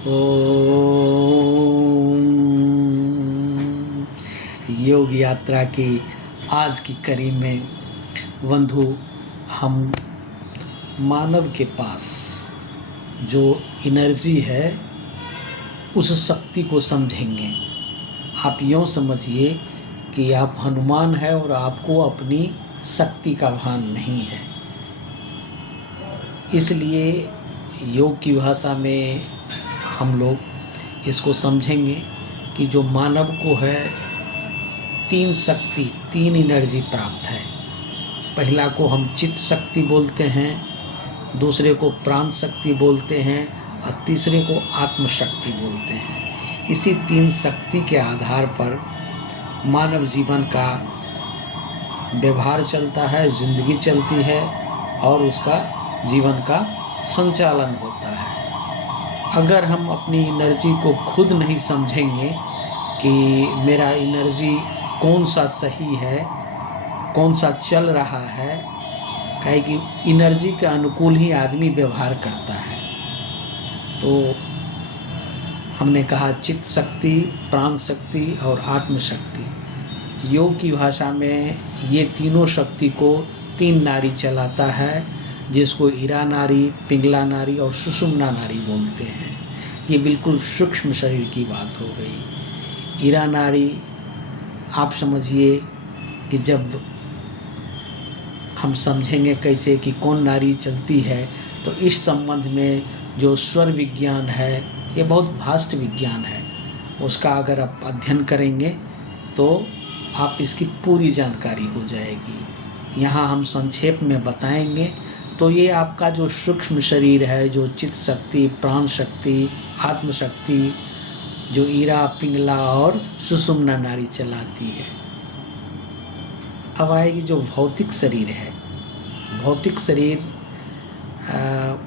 ओम। योग यात्रा की आज की कड़ी में बंधु, हम मानव के पास जो एनर्जी है उस शक्ति को समझेंगे। आप यूँ समझिए कि आप हनुमान है और आपको अपनी शक्ति का भान नहीं है। इसलिए योग की भाषा में हम लोग इसको समझेंगे कि जो मानव को है तीन शक्ति, तीन एनर्जी प्राप्त है। पहला को हम चित्त शक्ति बोलते हैं, दूसरे को प्राण शक्ति बोलते हैं और तीसरे को आत्म शक्ति बोलते हैं। इसी तीन शक्ति के आधार पर मानव जीवन का व्यवहार चलता है, जिंदगी चलती है और उसका जीवन का संचालन होता है। अगर हम अपनी एनर्जी को खुद नहीं समझेंगे कि मेरा एनर्जी कौन सा सही है, कौन सा चल रहा है, काहे कि एनर्जी के अनुकूल ही आदमी व्यवहार करता है। तो हमने कहा चित्त शक्ति, प्राण शक्ति और आत्म शक्ति। योग की भाषा में ये तीनों शक्ति को तीन नाड़ी चलाता है, जिसको ईरा नाड़ी, पिंगला नाड़ी और सुषुम्ना नाड़ी बोलते हैं। ये बिल्कुल सूक्ष्म शरीर की बात हो गई। ईरा नाड़ी आप समझिए कि जब हम समझेंगे कैसे कि कौन नाड़ी चलती है, तो इस संबंध में जो स्वर विज्ञान है ये बहुत वास्ट विज्ञान है। उसका अगर आप अध्ययन करेंगे तो आप इसकी पूरी जानकारी हो जाएगी। यहाँ हम संक्षेप में बताएंगे। तो ये आपका जो सूक्ष्म शरीर है, जो चित्त शक्ति, प्राण शक्ति, आत्म शक्ति, जो ईरा, पिंगला और सुषुम्ना नाड़ी चलाती है। अब आएगी जो भौतिक शरीर है। भौतिक शरीर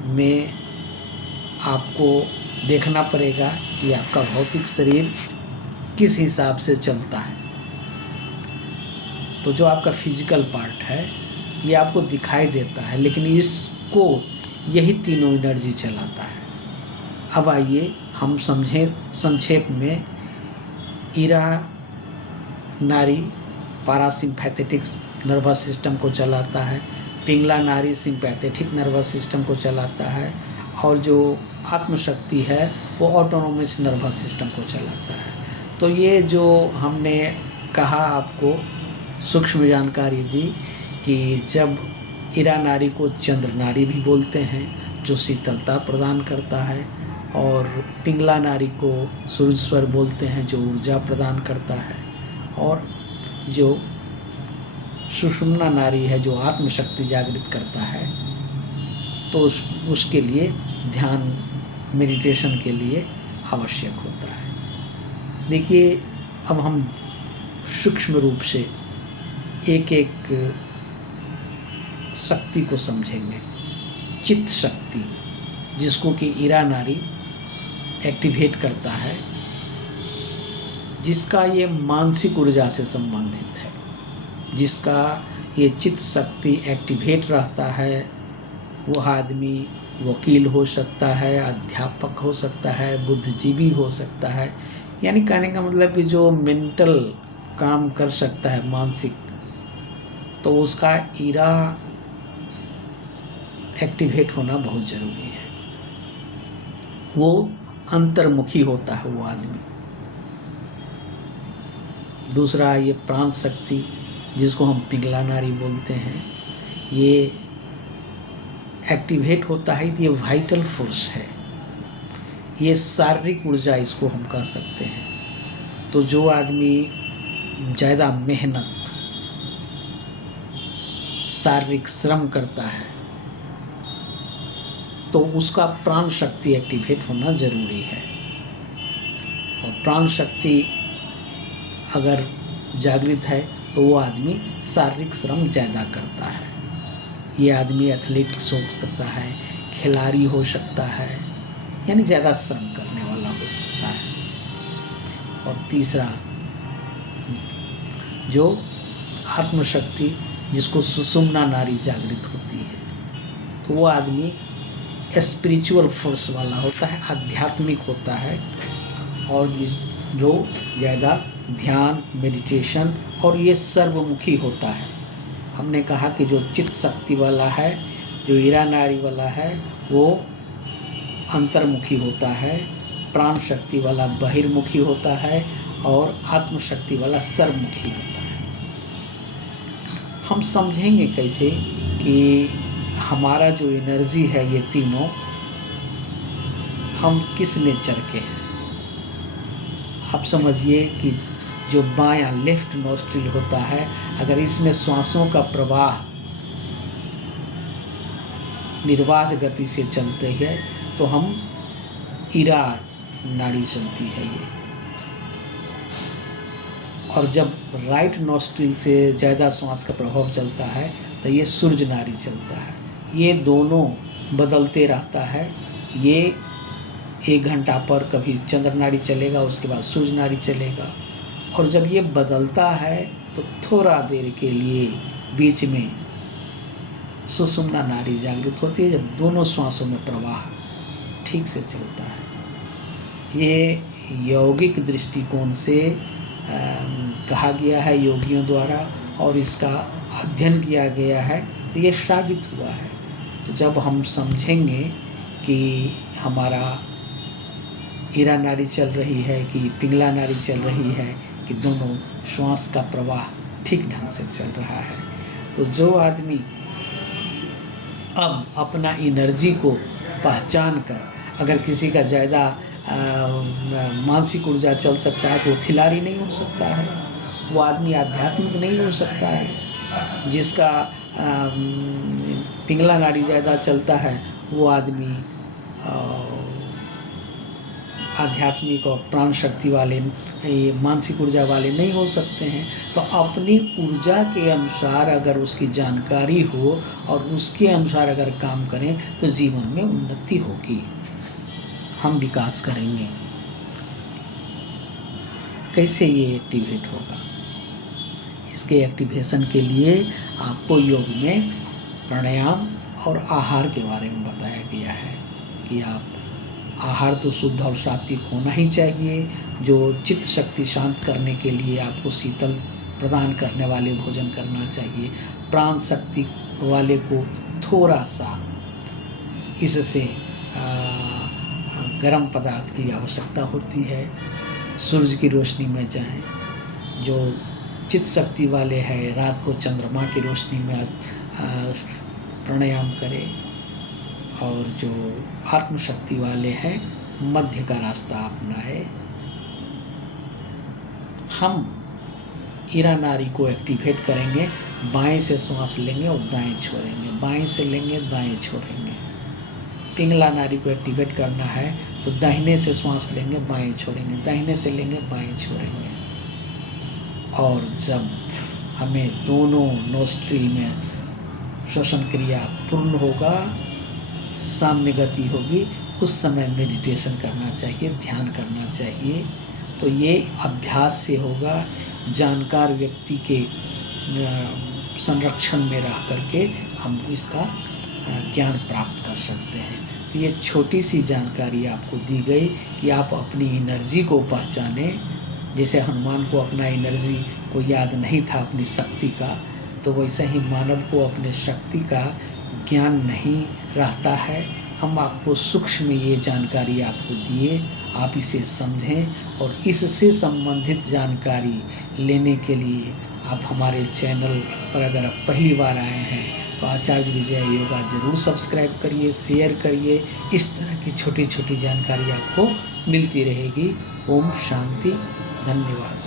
में आपको देखना पड़ेगा कि आपका भौतिक शरीर किस हिसाब से चलता है। तो जो आपका फिजिकल पार्ट है ये आपको दिखाई देता है, लेकिन इसको यही तीनों एनर्जी चलाता है। अब आइए हम समझें संक्षेप में। ईरा नाड़ी पैरासिम्पैथेटिक नर्वस सिस्टम को चलाता है, पिंगला नाड़ी सिंपैथेटिक नर्वस सिस्टम को चलाता है और जो आत्मशक्ति है वो ऑटोनोमस नर्वस सिस्टम को चलाता है। तो ये जो हमने कहा आपको सूक्ष्म जानकारी दी कि जब ईरा नाड़ी को चंद्र नाड़ी भी बोलते हैं जो शीतलता प्रदान करता है, और पिंगला नाड़ी को सूर्य स्वर बोलते हैं जो ऊर्जा प्रदान करता है, और जो सुषुम्ना नाड़ी है जो आत्मशक्ति जागृत करता है। तो उसके लिए ध्यान, मेडिटेशन के लिए आवश्यक होता है। देखिए अब हम सूक्ष्म रूप से एक एक शक्ति को समझेंगे। चित्त शक्ति, जिसको कि ईरा नाड़ी एक्टिवेट करता है, जिसका ये मानसिक ऊर्जा से संबंधित है। जिसका ये चित्त शक्ति एक्टिवेट रहता है वह आदमी वकील हो सकता है, अध्यापक हो सकता है, बुद्धिजीवी हो सकता है। यानी कहने का मतलब कि जो मेंटल काम कर सकता है, मानसिक, तो उसका ईरा एक्टिवेट होना बहुत ज़रूरी है। वो अंतर्मुखी होता है वो आदमी। दूसरा ये प्राण शक्ति, जिसको हम पिंगला नाड़ी बोलते हैं, ये एक्टिवेट होता है। ये वाइटल फोर्स है, ये शारीरिक ऊर्जा इसको हम कह सकते हैं। तो जो आदमी ज़्यादा मेहनत, शारीरिक श्रम करता है तो उसका प्राण शक्ति एक्टिवेट होना ज़रूरी है। और प्राण शक्ति अगर जागृत है तो वो आदमी शारीरिक श्रम ज़्यादा करता है। ये आदमी एथलीट्स हो सकता है, खिलाड़ी हो सकता है, यानी ज़्यादा श्रम करने वाला हो सकता है। और तीसरा जो आत्मशक्ति, जिसको सुषुम्ना नाड़ी जागृत होती है, तो वो आदमी स्पिरिचुअल फोर्स वाला होता है, आध्यात्मिक होता है, और जो ज़्यादा ध्यान, मेडिटेशन और ये सर्वमुखी होता है। हमने कहा कि जो चित्त शक्ति वाला है, जो ईरा नाड़ी वाला है, वो अंतर्मुखी होता है, प्राण शक्ति वाला बहिर्मुखी होता है, और आत्मशक्ति वाला सर्वमुखी होता है। हम समझेंगे कैसे कि हमारा जो एनर्जी है, ये तीनों, हम किस नेचर के हैं। आप समझिए कि जो बायां लेफ्ट नोस्ट्रिल होता है, अगर इसमें श्वासों का प्रवाह निर्बाध गति से चलते हैं तो हम ईरा नाड़ी चलती है ये, और जब राइट नोस्ट्रिल से ज़्यादा श्वास का प्रभाव चलता है तो ये सूर्य नाड़ी चलता है। ये दोनों बदलते रहता है। ये 1 घंटा पर कभी चंद्र नाड़ी चलेगा, उसके बाद सूर्य नाड़ी चलेगा, और जब ये बदलता है तो थोड़ा देर के लिए बीच में सुषुम्ना नाड़ी जागृत होती है, जब दोनों श्वासों में प्रवाह ठीक से चलता है। ये यौगिक दृष्टिकोण से कहा गया है योगियों द्वारा, और इसका अध्ययन किया गया है, तो ये साबित हुआ है। तो जब हम समझेंगे कि हमारा ईरा नाड़ी चल रही है कि पिंगला नाड़ी चल रही है, कि दोनों श्वास का प्रवाह ठीक ढंग से चल रहा है, तो जो आदमी अब अपना एनर्जी को पहचान कर, अगर किसी का ज़्यादा मानसिक ऊर्जा चल सकता है तो वो खिलाड़ी नहीं हो सकता है, वो आदमी आध्यात्मिक नहीं हो सकता है। जिसका पिंगला नाड़ी ज़्यादा चलता है वो आदमी आध्यात्मिक और प्राण शक्ति वाले, मानसिक ऊर्जा वाले नहीं हो सकते हैं। तो अपनी ऊर्जा के अनुसार अगर उसकी जानकारी हो और उसके अनुसार अगर काम करें तो जीवन में उन्नति होगी, हम विकास करेंगे। कैसे ये एक्टिवेट होगा? इसके एक्टिवेशन के लिए आपको योग में प्राणायाम और आहार के बारे में बताया गया है कि आप आहार तो शुद्ध और सात्विक होना ही चाहिए। जो चित्त शक्ति शांत करने के लिए आपको शीतल प्रदान करने वाले भोजन करना चाहिए। प्राण शक्ति वाले को थोड़ा सा इससे गर्म पदार्थ की आवश्यकता होती है। सूरज की रोशनी में जाएं। जो चित्त शक्ति वाले हैं रात को चंद्रमा की रोशनी में प्राणायाम करें, और जो आत्मशक्ति वाले हैं मध्य का रास्ता अपनाए। हम ईरा नाड़ी को एक्टिवेट करेंगे, बाएं से श्वास लेंगे और दाएं छोड़ेंगे, बाएं से लेंगे दाएं छोड़ेंगे। पिंगला नाड़ी को एक्टिवेट करना है तो दाहिने से श्वास लेंगे, बाएं छोड़ेंगे, दाहिने से लेंगे, बाएं छोड़ेंगे। और जब हमें दोनों नोस्ट्रिल में श्वसन क्रिया पूर्ण होगा, साम्य गति होगी, उस समय मेडिटेशन करना चाहिए, ध्यान करना चाहिए। तो ये अभ्यास से होगा। जानकार व्यक्ति के संरक्षण में रह करके हम इसका ज्ञान प्राप्त कर सकते हैं। तो ये छोटी सी जानकारी आपको दी गई कि आप अपनी एनर्जी को पहचानें। जैसे हनुमान को अपना एनर्जी को याद नहीं था, अपनी शक्ति का, तो वैसे ही मानव को अपने शक्ति का ज्ञान नहीं रहता है। हम आपको सूक्ष्म ये जानकारी आपको दिए, आप इसे समझें, और इससे संबंधित जानकारी लेने के लिए आप हमारे चैनल पर अगर आप पहली बार आए हैं तो आचार्य विजय योगा ज़रूर सब्सक्राइब करिए, शेयर करिए। इस तरह की छोटी छोटी जानकारी आपको मिलती रहेगी। ओम शांति, धन्यवाद।